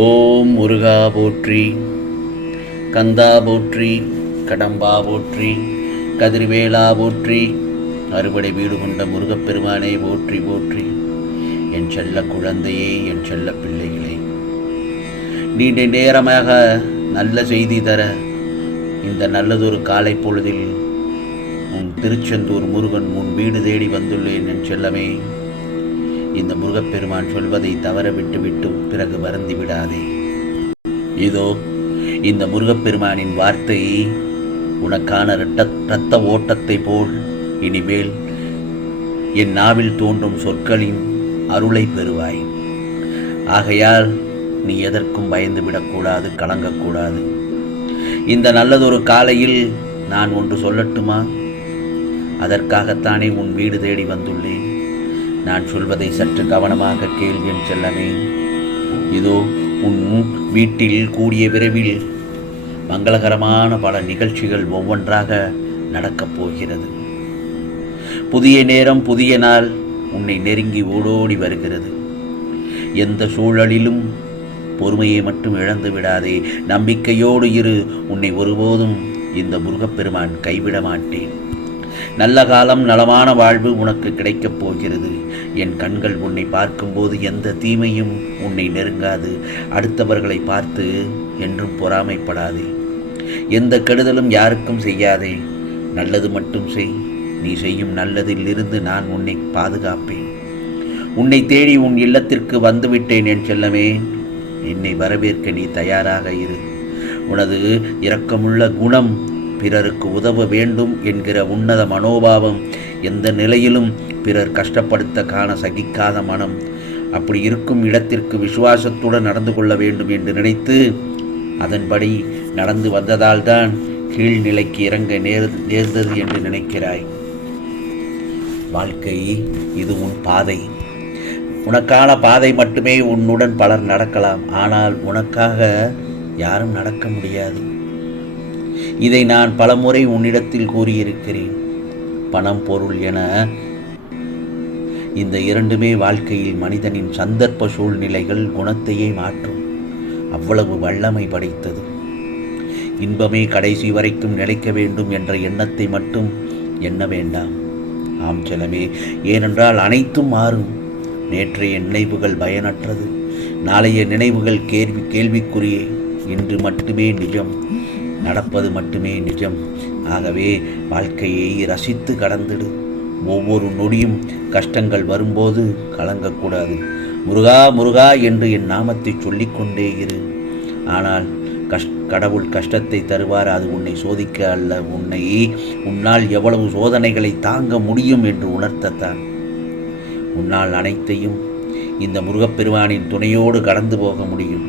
ஓம் முருகா போற்றி கந்தா போற்றி கடம்பா போற்றி கதிர்வேலா போற்றி அறுபடை வீடு கொண்ட முருகப்பெருமானே போற்றி போற்றி. என் செல்ல குழந்தையே என் செல்ல பிள்ளைகளே நீண்ட நேரமாக நல்ல செய்தி தர இந்த நல்லதொரு காலை பொழுதில் உன் திருச்செந்தூர் முருகன் உன் வீடு தேடி வந்துள்ளேன் என் செல்லமே. இந்த முருகப்பெருமான் சொல்வதை தவற விட்டுவிட்டு பிறகு வருந்தி விடாதே. இதோ இந்த முருகப்பெருமானின் வார்த்தை உனக்கான இரட்ட இரத்த ஓட்டத்தை போல். இனிமேல் என் நாவில் தோன்றும் சொற்களின் அருளை பெறுவாய். ஆகையால் நீ எதற்கும் பயந்து விடக்கூடாது கலங்கக்கூடாது. இந்த நல்லதொரு காலையில் நான் ஒன்று சொல்லட்டுமா? அதற்காகத்தானே உன் வீடு தேடி வந்துள்ளேன். நான் சொல்வதை சற்று கவனமாக கேள்வி என் செல்லமே இதோ உன் வீட்டில் கூடிய விரைவில் மங்களகரமான பல நிகழ்ச்சிகள் ஒவ்வொன்றாக நடக்கப் போகிறது. புதிய நேரம் புதிய நாள் உன்னை நெருங்கி ஓடோடி வருகிறது. எந்த சூழலிலும் பொறுமையை மட்டும் இழந்து விடாதே. நம்பிக்கையோடு இரு உன்னை ஒருபோதும் இந்த முருகப்பெருமான் கைவிட மாட்டேன். நல்ல காலம் நலமான வாழ்வு உனக்கு கிடைக்கப் போகிறது. என் கண்கள் உன்னை பார்க்கும்போது எந்த தீமையும் உன்னை நெருங்காது. அடுத்தவர்களை பார்த்து என்றும் பொறாமைப்படாதே. எந்த கெடுதலும் யாருக்கும் செய்யாதே. நல்லது மட்டும் செய். நீ செய்யும் நல்லதில் இருந்து நான் உன்னை பாதுகாப்பேன். உன்னை தேடி உன் இல்லத்திற்கு வந்துவிட்டேன் என் செல்லமே. என்னை வரவேற்க நீ தயாராக இரு. உனது இரக்கமுள்ள குணம் பிறருக்கு உதவ வேண்டும் என்கிற உன்னத மனோபாவம் எந்த நிலையிலும் பிறர் கஷ்டப்படுத்த காண சகிக்காத மனம். அப்படி இருக்கும் இடத்திற்கு விசுவாசத்துடன் நடந்து கொள்ள வேண்டும் என்று நினைத்து அதன்படி நடந்து வந்ததால்தான் கீழ்நிலைக்கு இறங்க நேர் நேர்ந்தது என்று நினைக்கிறாய். வாழ்க்கை இது உன் பாதை. உனக்கான பாதை மட்டுமே உன்னுடன் பலர் நடக்கலாம். ஆனால் உனக்காக யாரும் நடக்க முடியாது. இதை நான் பலமுறை உன்னிடத்தில் கூறியிருக்கிறேன். பணம் பொருள் என இந்த இரண்டுமே வாழ்க்கையில் மனிதனின் சந்தர்ப்ப சூழ்நிலைகள் குணத்தையே மாற்றும். அவ்வளவு வல்லமை படைத்தது. இன்பமே கடைசி வரைக்கும் நிலைக்க வேண்டும் என்ற எண்ணத்தை மட்டும் எண்ண வேண்டாம். ஆம் செலமே ஏனென்றால் அனைத்தும் மாறும். நேற்றைய நினைவுகள் பயனற்றது. நாளைய நினைவுகள் கேள்வி கேள்விக்குரிய இன்று மட்டுமே நிஜம். நடப்பது மட்டுமே நிஜம். ஆகவே வாழ்க்கையை ரசித்து கடந்துடு. ஒவ்வொரு நொடியும் கஷ்டங்கள் வரும்போது கலங்கக்கூடாது. முருகா முருகா என்று என் நாமத்தை சொல்லிக்கொண்டே இரு. ஆனால் கஷ் கடவுள் கஷ்டத்தை தருவார் அது உன்னை சோதிக்க அல்ல. உன்னை உன்னால் எவ்வளவு சோதனைகளை தாங்க முடியும் என்று உணர்த்தத்தான் உன்னால் அனைத்தையும் இந்த முருகப்பெருமானின் துணையோடு கடந்து போக முடியும்.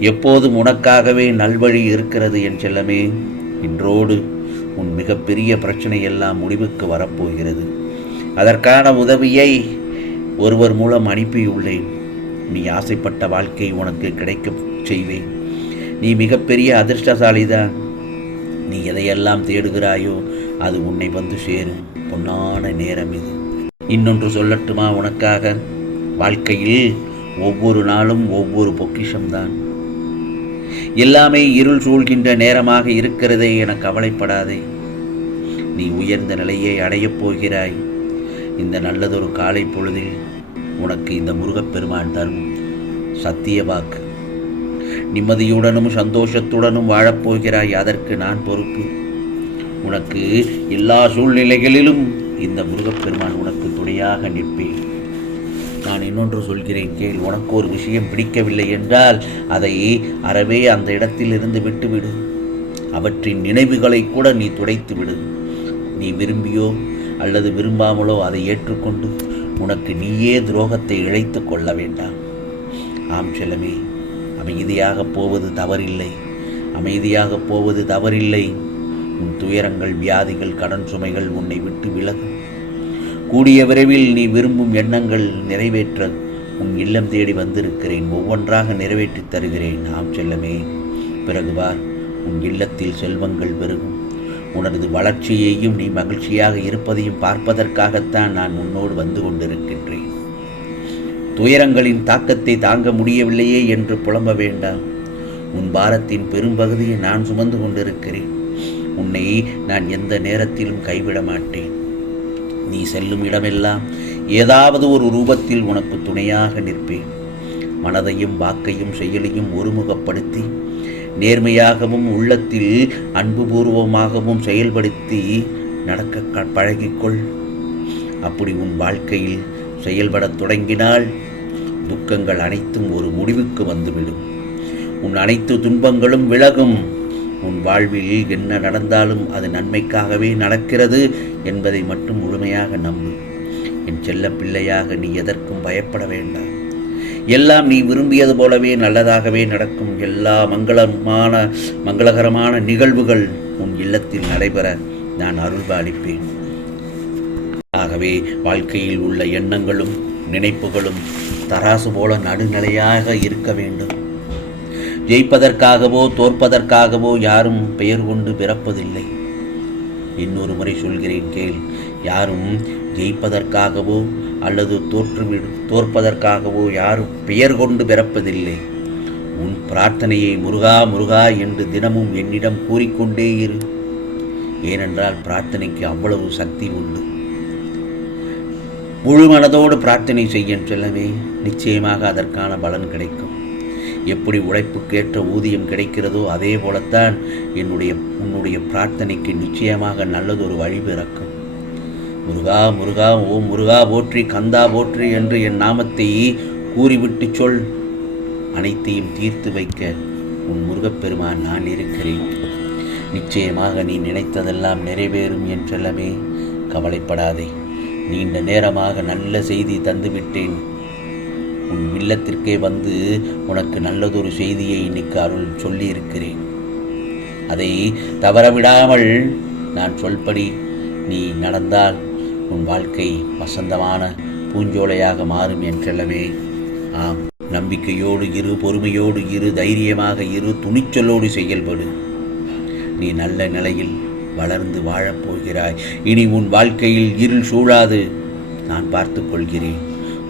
எப்போதும் உனக்காகவே நல்வழி இருக்கிறது என் செல்லமே. இன்றோடு உன் மிகப்பெரிய பிரச்சனை எல்லாம் முடிவுக்கு வரப்போகிறது. அதற்கான உதவியை ஒருவர் மூலம் அனுப்பியுள்ளேன். நீ ஆசைப்பட்ட வாழ்க்கை உனக்கு கிடைக்க செய்வேன். நீ மிகப்பெரிய அதிர்ஷ்டசாலிதான். நீ எதையெல்லாம் தேடுகிறாயோ அது உன்னை வந்து சேரும் பொன்னான நேரம் இது. இன்னொன்று சொல்லட்டுமா உனக்காக? வாழ்க்கையில் ஒவ்வொரு நாளும் ஒவ்வொரு பொக்கிஷம்தான். எல்லாமே இருள் சூழ்கின்ற நேரமாக இருக்கிறதே என கவலைப்படாதே. நீ உயர்ந்த நிலையை அடையப் போகிறாய். இந்த நல்லதொரு காலை பொழுதில் உனக்கு இந்த முருகப்பெருமான் தரும் சத்திய வாக்கு. நிம்மதியுடனும் சந்தோஷத்துடனும் வாழப்போகிறாய் அதற்கு நான் பொறுப்பு. உனக்கு எல்லா சூழ்நிலைகளிலும் இந்த முருகப்பெருமான் உனக்கு துணையாக நிற்பேன். நான் இன்னொன்று சொல்கிறேன் கேள் உனக்கு ஒரு விஷயம் பிடிக்கவில்லை என்றால் அதை அறவே அந்த இடத்திலிருந்து விட்டுவிடு. அவற்றின் நினைவுகளை கூட நீ துடைத்து விடு நீ விரும்பியோ அல்லது விரும்பாமலோ அதை ஏற்றுக்கொண்டு உனக்கு நீயே துரோகத்தை இழைத்து கொள்ள வேண்டாம். ஆம் செல்லமே அமைதியாக போவது தவறில்லை. அமைதியாக போவது தவறில்லை. உன் துயரங்கள் வியாதிகள் கடன் சுமைகள் உன்னை விட்டு விலகும். கூடிய விரைவில் நீ விரும்பும் எண்ணங்கள் நிறைவேற்ற உன் இல்லம் தேடி வந்திருக்கிறேன். ஒவ்வொன்றாக நிறைவேற்றித் தருகிறேன். ஆம் செல்லமே பிறகுவார் உன் இல்லத்தில் செல்வங்கள் பெருகும். உனது வளர்ச்சியையும் நீ மகிழ்ச்சியாக இருப்பதையும் பார்ப்பதற்காகத்தான் நான் உன்னோடு வந்து கொண்டிருக்கின்றேன். துயரங்களின் தாக்கத்தை தாங்க முடியவில்லையே என்று புலம்ப வேண்டாம். உன் பாரத்தின் பெரும்பகுதியை நான் சுமந்து கொண்டிருக்கிறேன். உன்னை நான் எந்த நேரத்திலும் கைவிட மாட்டேன். நீ செல்லும் இடமெல்லாம் ஏதாவது ஒரு ரூபத்தில் உனக்கு துணையாக நிற்பேன். மனதையும் வாக்கையும் செயலையும் ஒருமுகப்படுத்தி நேர்மையாகவும் உள்ளத்தில் அன்புபூர்வமாகவும் செயல்படுத்தி நடக்க க- பழகிக்கொள். அப்படி உன் வாழ்க்கையில் செயல்படத் தொடங்கினால் துக்கங்கள் அனைத்தும் ஒரு முடிவுக்கு வந்துவிடும். உன் அனைத்து துன்பங்களும் விலகும். உன் வாழ்வில் என்ன நடந்தாலும் அது நன்மைக்காகவே நடக்கிறது என்பதை மட்டும் முழுமையாக நம்பு. என் செல்ல பிள்ளையாக நீ எதற்கும் பயப்பட வேண்டாம். எல்லாம் நீ விரும்பியது போலவே நல்லதாகவே நடக்கும் எல்லா மங்களமான மங்களகரமான நிகழ்வுகள் உன் இல்லத்தில் நடைபெற நான் அருள்பாலிப்பேன் ஆகவே வாழ்க்கையில் உள்ள எண்ணங்களும் நினைப்புகளும் தராசு போல நடுநிலையாக இருக்க வேண்டும். ஜெயிப்பதற்காகவோ தோற்பதற்காகவோ யாரும் பெயர் கொண்டு பிறப்பதில்லை. இன்னொரு முறை சொல்கிறேன் கேள். யாரும் ஜெயிப்பதற்காகவோ அல்லது தோற்றுவிடு தோற்பதற்காகவோ யாரும் பெயர் கொண்டு பிறப்பதில்லை. உன் பிரார்த்தனையை முருகா முருகா என்று தினமும் என்னிடம் கூறிக்கொண்டே இரு. ஏனென்றால் பிரார்த்தனைக்கு அவ்வளவு சக்தி உண்டு. முழு மனதோடு பிரார்த்தனை செய்யும் செல்லவே நிச்சயமாக அதற்கான பலன் கிடைக்கும். எப்படி உழைப்புக்கேற்ற ஊதியம் கிடைக்கிறதோ அதே போலத்தான் என்னுடைய உன்னுடைய பிரார்த்தனைக்கு நிச்சயமாக நல்லதொரு வழி பிறக்கும். முருகா முருகா ஓ முருகா போற்றி கந்தா போற்றி என்று என் நாமத்தை கூறிவிட்டு சொல். அனைத்தையும் தீர்த்து வைக்க உன் முருகப்பெருமான் நான் இருக்கிறேன். நிச்சயமாக நீ நினைத்ததெல்லாம் நிறைவேறும் என்றெல்லாமே கவலைப்படாதே. நீண்ட நேரமாக நல்ல செய்தி தந்துவிட்டேன். உன் இல்லத்திற்கே வந்து உனக்கு நல்லதொரு செய்தியை இன்னைக்கு அருள் சொல்லியிருக்கிறேன். அதை தவறவிடாமல் நான் சொல்படி நீ நடந்தால் உன் வாழ்க்கை வசந்தமான பூஞ்சோலையாக மாறும் என்றல்லவே. ஆம் நம்பிக்கையோடு இரு பொறுமையோடு இரு தைரியமாக இரு துணிச்சலோடு செயல்படு. நீ நல்ல நிலையில் வளர்ந்து வாழப் போகிறாய். இனி உன் வாழ்க்கையில் இருள் சூழாது. நான் பார்த்து கொள்கிறேன்.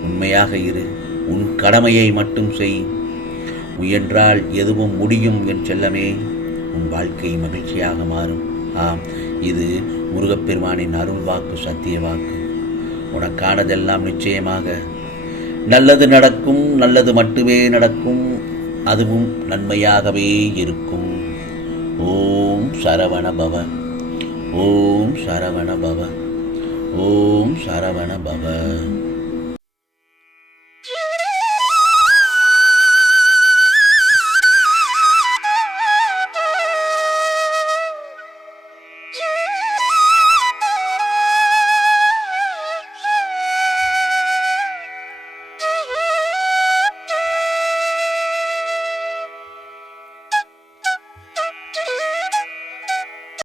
உண்மையாக இரு. உன் கடமையை மட்டும் செய். முயன்றால் எதுவும் முடியும் என் செல்லமே. உன் வாழ்க்கை மகிழ்ச்சியாக மாறும். ஆம் இது முருகப்பெருமானின் அருள் வாக்கு சத்திய வாக்கு. உனக்கானதெல்லாம் நிச்சயமாக. நல்லது நடக்கும் நல்லது மட்டுமே நடக்கும். அதுவும் நன்மையாகவே இருக்கும். ஓம் சரவண பவ. ஓம் சரவண பவ. ஓம் சரவண பவ.